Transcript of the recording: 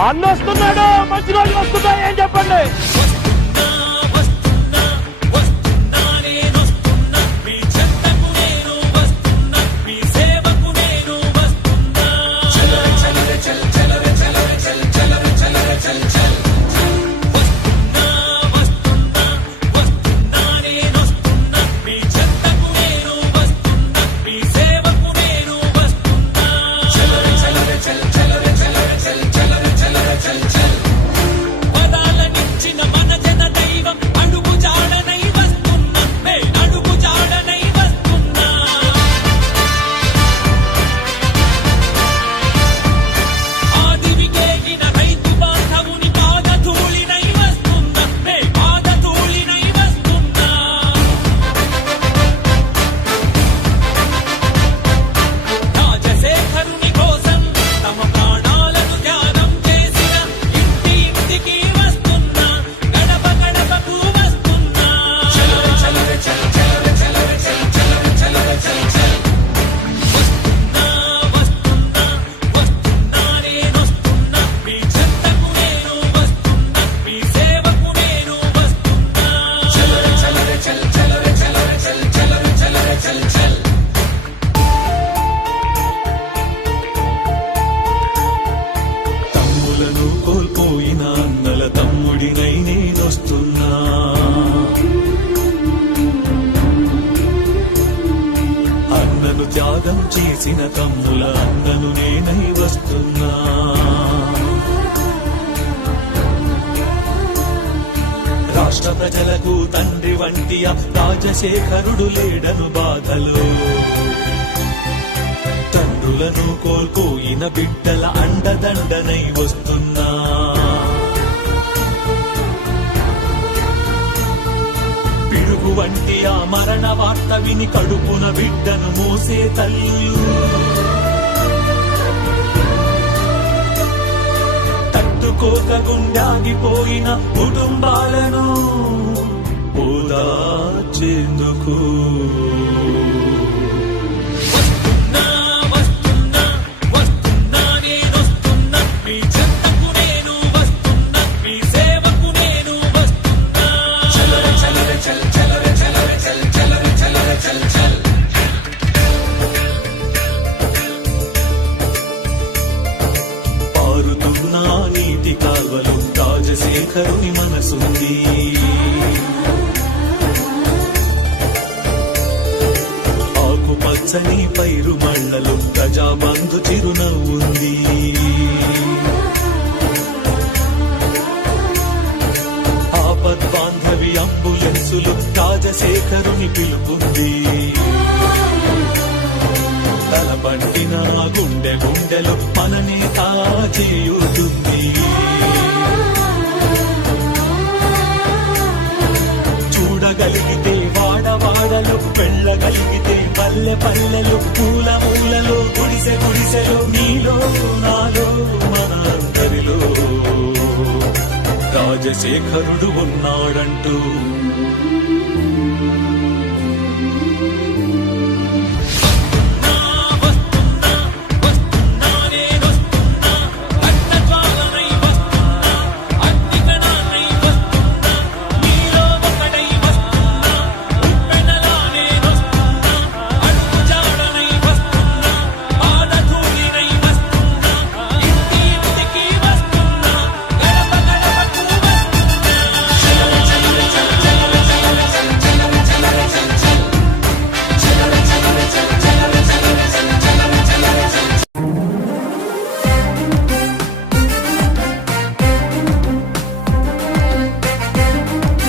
అన్న వస్తున్నాడు, మంచి రోజులు వస్తున్నాయి ఏం చెప్పండి. త్యాగం చేసిన తమ్ముల అన్నను నేనై వస్తున్నా. రాష్ట్ర ప్రజలకు తండ్రి వంటి రాజశేఖరుడు లేడను బాధలో, తండ్రులను కోల్పోయిన బిడ్డల అండదండనై వస్తున్నా. వంటి ఆ మరణ వార్త విని కడుపున బిడ్డను మోసే తల్లులు, తట్టుకోక గుండాగిపోయిన కుటుంబాలను ఓదార్చేందుకు రాజశేఖరుని మనసుంది. ఆకుపచ్చని పైరు మళ్ళలో ప్రజాబంధు చిరునవ్వుంది. ఆపద్బాంధవి అంబులెన్సులు రాజశేఖరుని పిలుపుంది. తలపట్టిన గుండె గుండెలో మననే చేయుతుంది. చూడగలిగితే వాడవాడలు, వెళ్ళగలిగితే పల్లె పల్లెలు, పూల మూలలో, గుడిసె గుడిసెలు, నీలో నాలో మన అందరిలో రాజశేఖరుడు ఉన్నాడంటూ